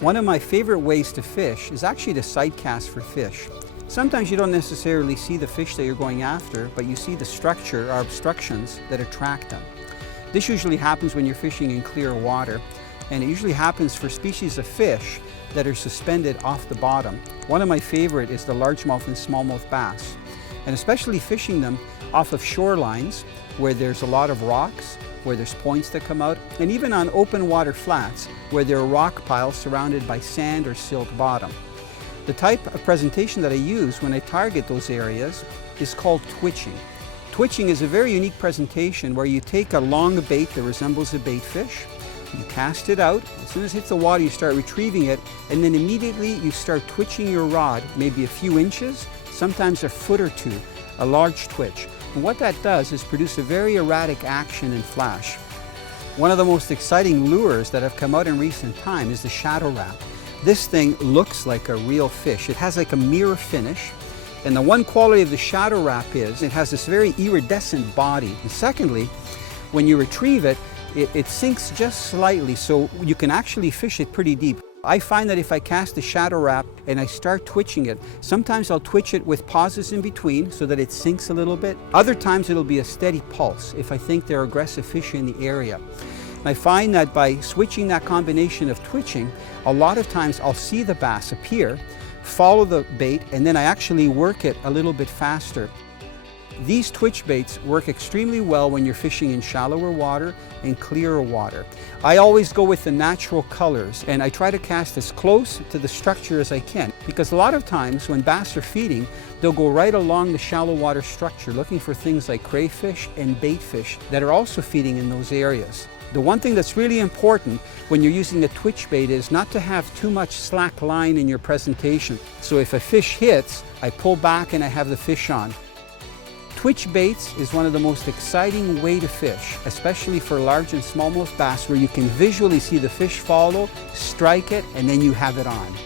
One of my favorite ways to fish is actually to sight cast for fish. Sometimes you don't necessarily see the fish that you're going after, but you see the structure or obstructions that attract them. This usually happens when you're fishing in clear water, and it usually happens for species of fish that are suspended off the bottom. One of my favorite is the largemouth and smallmouth bass, and especially fishing them off of shorelines where there's a lot of rocks, where there's points that come out, and even on open water flats where there are rock piles surrounded by sand or silt bottom. The type of presentation that I use when I target those areas is called twitching. Twitching is a very unique presentation where you take a long bait that resembles a bait fish, you cast it out, as soon as it hits the water you start retrieving it, and then immediately you start twitching your rod, maybe a few inches, sometimes a foot or two, a large twitch. And what that does is produce a very erratic action and flash. One of the most exciting lures that have come out in recent time is the shadow wrap. This thing looks like a real fish. It has like a mirror finish. And the one quality of the shadow wrap is it has this very iridescent body. And secondly, when you retrieve it, it sinks just slightly, so you can actually fish it pretty deep. I find that if I cast the shadow wrap and I start twitching it, sometimes I'll twitch it with pauses in between so that it sinks a little bit. Other times it'll be a steady pulse if I think there are aggressive fish in the area. I find that by switching that combination of twitching, a lot of times I'll see the bass appear, follow the bait, and then I actually work it a little bit faster. These twitch baits work extremely well when you're fishing in shallower water and clearer water. I always go with the natural colors, and I try to cast as close to the structure as I can, because a lot of times when bass are feeding, they'll go right along the shallow water structure looking for things like crayfish and baitfish that are also feeding in those areas. The one thing that's really important when you're using a twitch bait is not to have too much slack line in your presentation. So if a fish hits, I pull back and I have the fish on. Twitch baits is one of the most exciting way to fish, especially for large and smallmouth bass, where you can visually see the fish follow, strike it, and then you have it on.